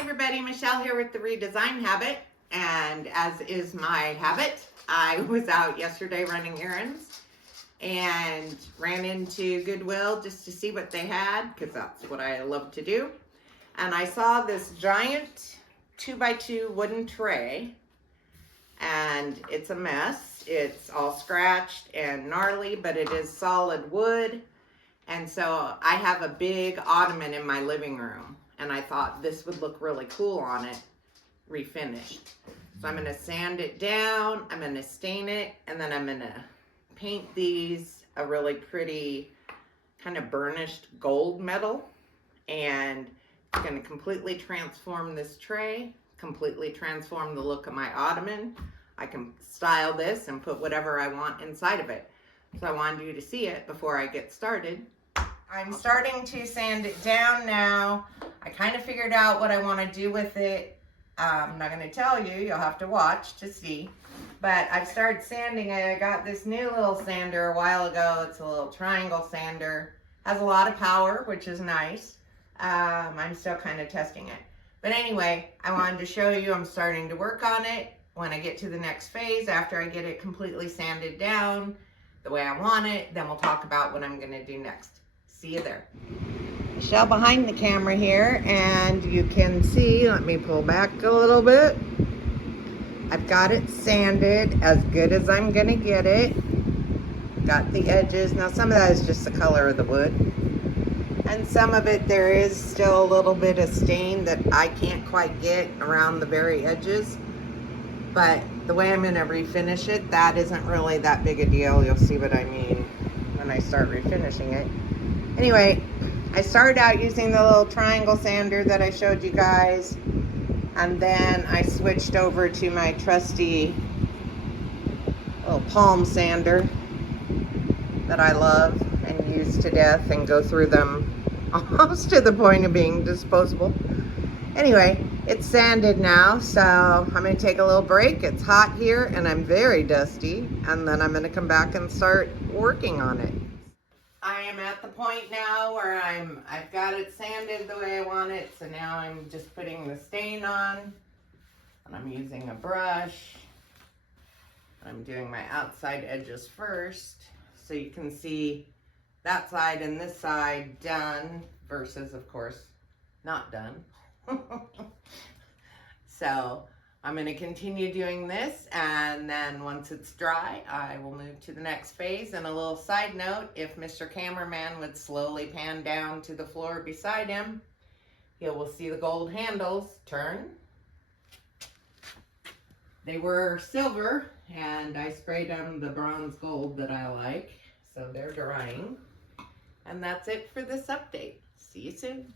Everybody, Michelle here with the Redesign Habit, and as is my habit, I was out yesterday running errands and ran into Goodwill just to see what they had, because that's what I love to do. And I saw this giant 2x2 wooden tray, and it's a mess. It's all scratched and gnarly, but it is solid wood. And so I have a big ottoman in my living room, and I thought this would look really cool on it, refinished. So I'm gonna sand it down, I'm gonna stain it, and then I'm gonna paint these a really pretty kind of burnished gold metal. And it's gonna completely transform this tray, completely transform the look of my ottoman. I can style this and put whatever I want inside of it. So I wanted you to see it before I get started. I'm starting to sand it down now. I kind of figured out what I want to do with it. I'm not going to tell you. You'll have to watch to see. But I've started sanding it. I got this new little sander a while ago. It's a little triangle sander. Has a lot of power, which is nice. I'm still kind of testing it. But anyway, I wanted to show you I'm starting to work on it. When I get to the next phase, after I get it completely sanded down the way I want it, then we'll talk about what I'm going to do next. See you there. Michelle behind the camera here, and you can see, let me pull back a little bit. I've got it sanded as good as I'm gonna get it. Got the edges. Now some of that is just the color of the wood. And some of it there is still a little bit of stain that I can't quite get around the very edges. But the way I'm gonna refinish it, that isn't really that big a deal. You'll see what I mean when I start refinishing it. Anyway, I started out using the little triangle sander that I showed you guys, and then I switched over to my trusty little palm sander that I love and use to death and go through them almost to the point of being disposable. Anyway, it's sanded now, so I'm going to take a little break. It's hot here and I'm very dusty, and then I'm going to come back and start working on it. I am at the point now where I've got it sanded the way I want it, so now I'm just putting the stain on, and I'm using a brush. I'm doing my outside edges first, so you can see that side and this side done versus, of course, not done. So I'm going to continue doing this, and then once it's dry, I will move to the next phase. And a little side note, if Mr. Cameraman would slowly pan down to the floor beside him, he will see the gold handles turn. They were silver, and I sprayed them the bronze gold that I like, so they're drying. And that's it for this update. See you soon.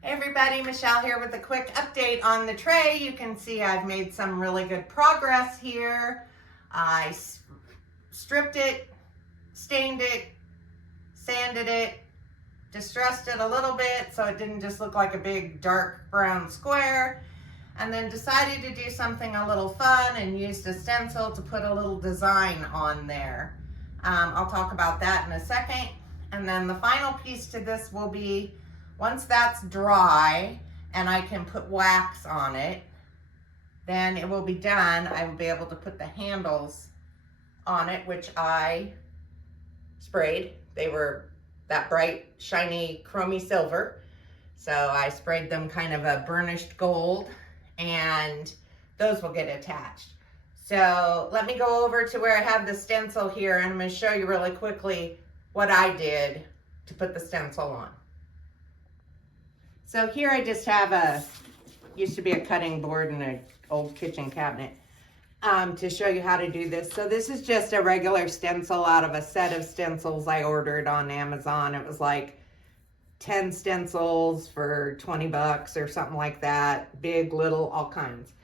Hey everybody, Michelle here with a quick update on the tray. You can see I've made some really good progress here. I stripped it, stained it, sanded it, distressed it a little bit so it didn't just look like a big dark brown square, and then decided to do something a little fun and used a stencil to put a little design on there. I'll talk about that in a second. And then the final piece to this will be, once that's dry and I can put wax on it, then it will be done. I will be able to put the handles on it, which I sprayed. They were that bright, shiny, chromy silver. So I sprayed them kind of a burnished gold, and those will get attached. So let me go over to where I have the stencil here, and I'm going to show you really quickly what I did to put the stencil on. So here I just have used to be a cutting board and an old kitchen cabinet to show you how to do this. So this is just a regular stencil out of a set of stencils I ordered on Amazon. It was like 10 stencils for 20 bucks or something like that. Big, little, all kinds.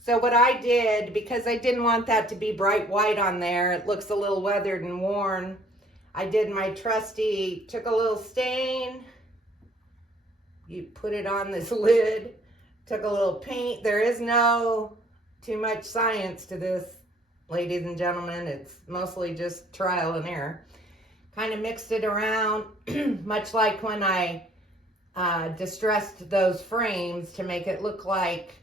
So what I did, because I didn't want that to be bright white on there, it looks a little weathered and worn, I did my trusty, took a little stain, you put it on this lid, took a little paint. There is no too much science to this, ladies and gentlemen. It's mostly just trial and error. Kind of mixed it around, much like when I distressed those frames to make it look like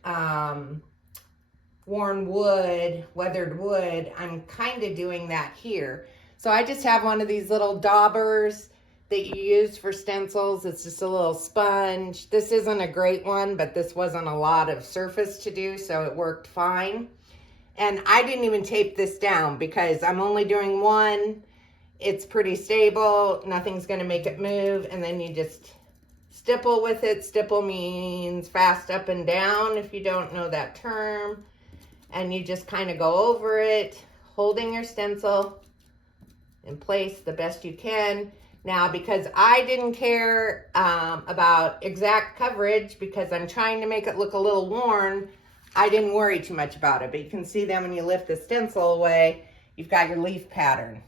worn wood, weathered wood. I'm kind of doing that here. So I just have one of these little daubers that you use for stencils. It's just a little sponge. This isn't a great one, but this wasn't a lot of surface to do, so it worked fine. And I didn't even tape this down because I'm only doing one. It's pretty stable. Nothing's going to make it move. And then you just stipple with it. Stipple means fast up and down if you don't know that term. And you just kind of go over it, holding your stencil in place the best you can. Now, because I didn't care about exact coverage because I'm trying to make it look a little worn, I didn't worry too much about it. But you can see then when you lift the stencil away, you've got your leaf pattern.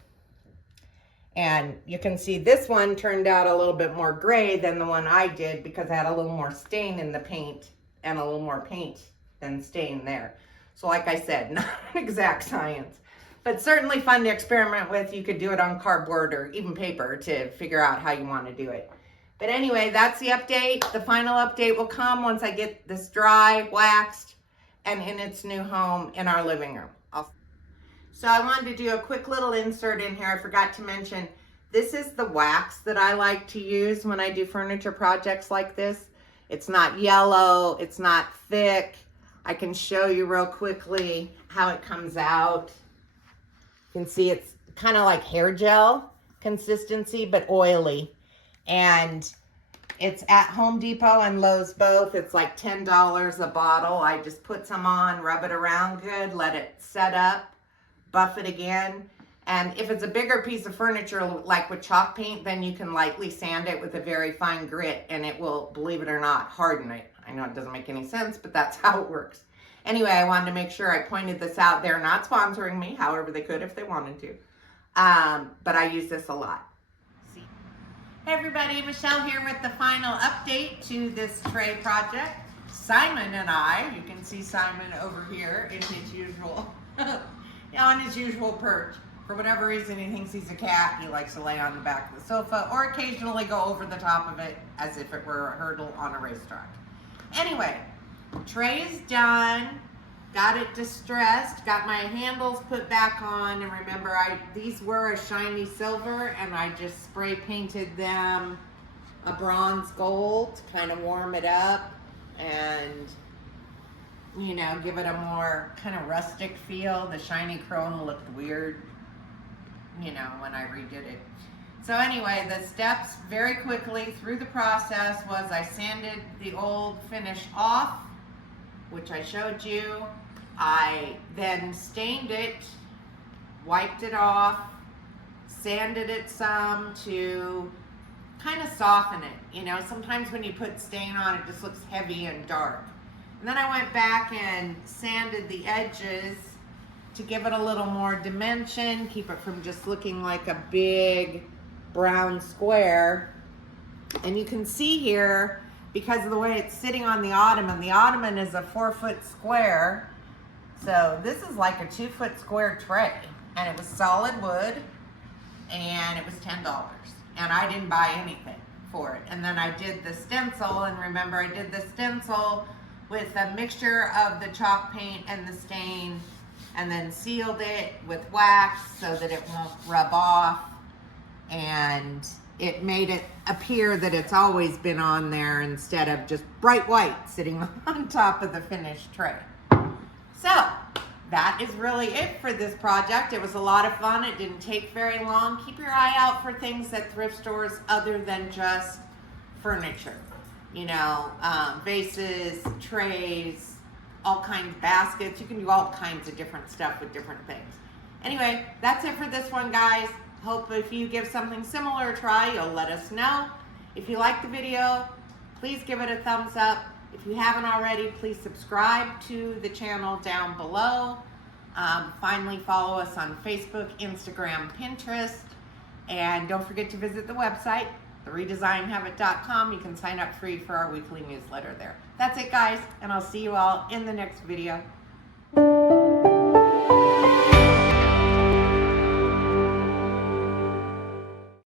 And you can see this one turned out a little bit more gray than the one I did because I had a little more stain in the paint and a little more paint than stain there. So like I said, not an exact science, but certainly fun to experiment with. You could do it on cardboard or even paper to figure out how you want to do it. But anyway, that's the update. The final update will come once I get this dry, waxed, and in its new home in our living room. So I wanted to do a quick little insert in here. I forgot to mention, this is the wax that I like to use when I do furniture projects like this. It's not yellow, it's not thick. I can show you real quickly how it comes out. You can see it's kind of like hair gel consistency, but oily. And it's at Home Depot and Lowe's both. It's like $10 a bottle. I just put some on, rub it around good, let it set up, buff it again. And if it's a bigger piece of furniture, like with chalk paint, then you can lightly sand it with a very fine grit and it will, believe it or not, harden it. I know it doesn't make any sense, but that's how it works. Anyway, I wanted to make sure I pointed this out. They're not sponsoring me. However, they could if they wanted to. But I use this a lot. See? Hey everybody, Michelle here with the final update to this tray project. Simon and I, you can see Simon over here in his usual, on his usual perch. For whatever reason, he thinks he's a cat. He likes to lay on the back of the sofa or occasionally go over the top of it as if it were a hurdle on a racetrack. Anyway, tray is done. Got it distressed. Got my handles put back on. And remember, these were a shiny silver and I just spray painted them a bronze gold to kind of warm it up and, you know, give it a more kind of rustic feel. The shiny chrome looked weird, you know, when I redid it. So anyway, the steps very quickly through the process was I sanded the old finish off, which I showed you. I then stained it, wiped it off, sanded it some to kind of soften it. You know, sometimes when you put stain on, it just looks heavy and dark. And then I went back and sanded the edges to give it a little more dimension, keep it from just looking like a big brown square. And you can see here, because of the way it's sitting on the ottoman is a 4-foot square. So this is like a 2-foot square tray. And it was solid wood, and it was $10. And I didn't buy anything for it. And then I did the stencil, and remember I did the stencil with a mixture of the chalk paint and the stain, and then sealed it with wax so that it won't rub off. And it made it appear that it's always been on there instead of just bright white sitting on top of the finished tray. So that is really it for this project. It was a lot of fun. It didn't take very long. Keep your eye out for things at thrift stores other than just furniture. You know, vases, trays, all kinds of baskets. You can do all kinds of different stuff with different things. Anyway, that's it for this one, guys. Hope if you give something similar a try, you'll let us know. If you like the video, please give it a thumbs up. If you haven't already, please subscribe to the channel down below. Finally, follow us on Facebook, Instagram, Pinterest. And don't forget to visit the website, theredesignhabit.com. You can sign up free for our weekly newsletter there. That's it, guys, and I'll see you all in the next video.